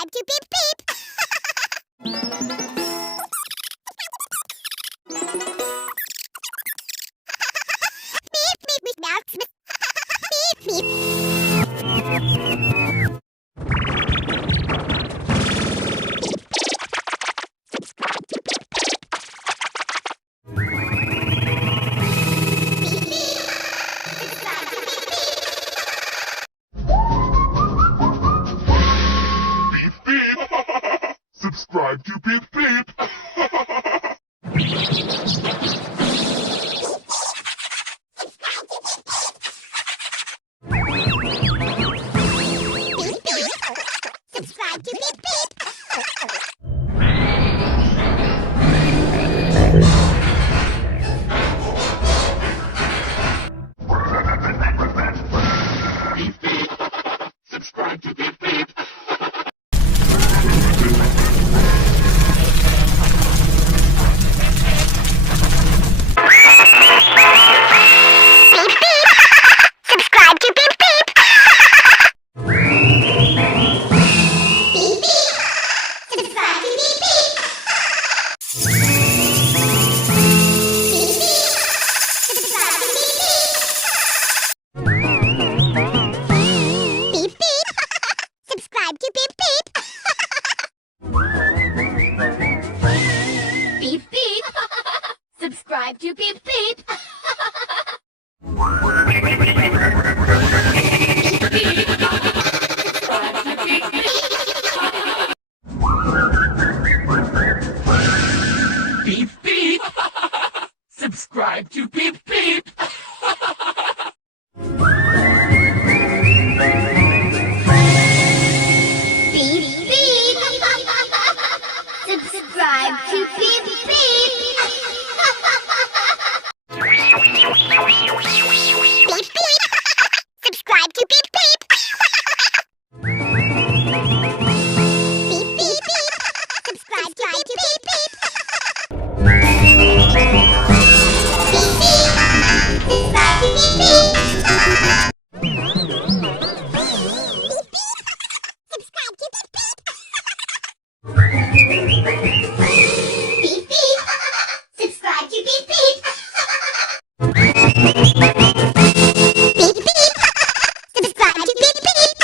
Subscribe to Beep Beep. Beep beep beep bounce. Beep beep. Beep beep. Subscribe to Beep Beep. Beep beep. Subscribe to Beep Beep. Beep beep. Subscribe to Beep Beep. Beep beep. Subscribe to Beep Beep. Beep beep. Subscribe to Beep Beep. Beep beep. Subscribe to Beep Beep. Beep beep. Subscribe to Beep Beep. Beep beep. Subscribe to Beep Beep. Beep beep. Subscribe to Beep Beep. Beep beep. Subscribe to Beep Beep. Beep beep. Subscribe to Beep Beep. Beep beep. Subscribe to Beep Beep. Beep beep. Subscribe to Beep Beep. Subscribe to Beep Beep. Beep beep. Subscribe to Beep Beep. Beep beep. Subscribe to Beep Beep.